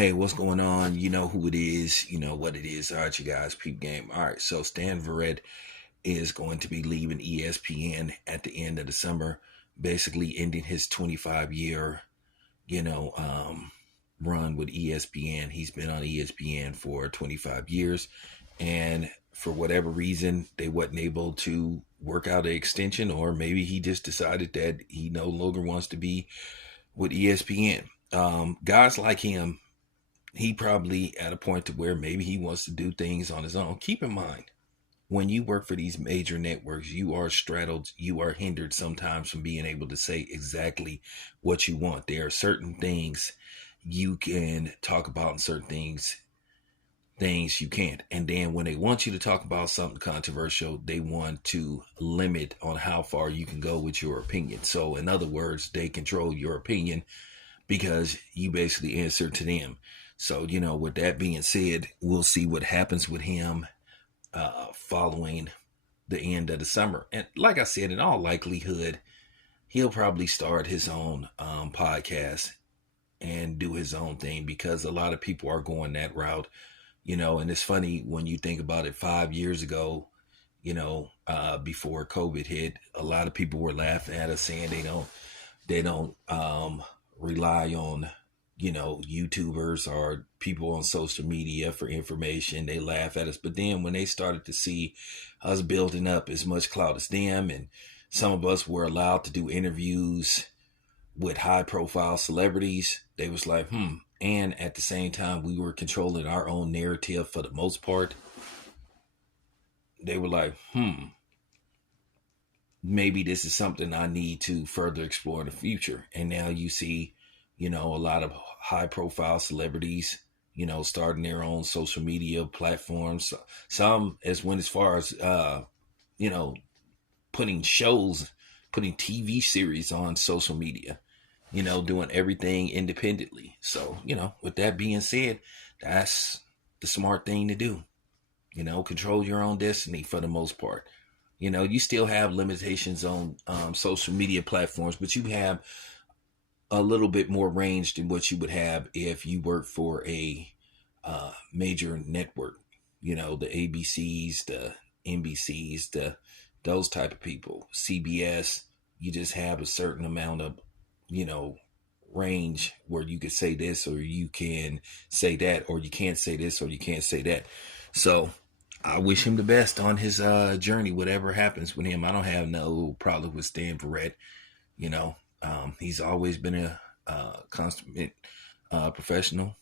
Hey, what's going on? You know who it is. You know what it is. All right, you guys, peep game. All right, so Stan Verrett is going to be leaving ESPN at the end of the summer, basically ending his 25-year, you know, um, run with ESPN. He's been on ESPN for 25 years, and for whatever reason, they wasn't able to work out an extension, or maybe he just decided that he no longer wants to be with ESPN. Guys like him, he probably at a point to where maybe he wants to do things on his own. Keep in mind, when you work for these major networks, you are straddled, you are hindered sometimes from being able to say exactly what you want. There are certain things you can talk about and certain things you can't. And then when they want you to talk about something controversial, they want to limit on how far you can go with your opinion. So in other words, they control your opinion because you basically answer to them. So, with that being said, we'll see what happens with him following the end of the summer. And like I said, in all likelihood, he'll probably start his own podcast and do his own thing because a lot of people are going that route, and it's funny when you think about it 5 years ago, before COVID hit, a lot of people were laughing at us saying they don't rely on YouTubers or people on social media for information. They laugh at us, but then when they started to see us building up as much clout as them, and some of us were allowed to do interviews with high profile celebrities, they was like, and at the same time we were controlling our own narrative for the most part. They were like, maybe this is something I need to further explore in the future. And now you see, a lot of high profile celebrities, starting their own social media platforms. Some went as far as, you know, putting TV series on social media, doing everything independently. So, with that being said, that's the smart thing to do. Control your own destiny for the most part. You still have limitations on social media platforms, but you have a little bit more range than what you would have if you work for a major network. The ABCs, the NBCs, those type of people. CBS, you just have a certain amount of, you know, range where you could say this or you can say that, or you can't say this or you can't say that. So I wish him the best on his journey, whatever happens with him. I don't have no problem with Stan Verrett. He's always been a consummate professional.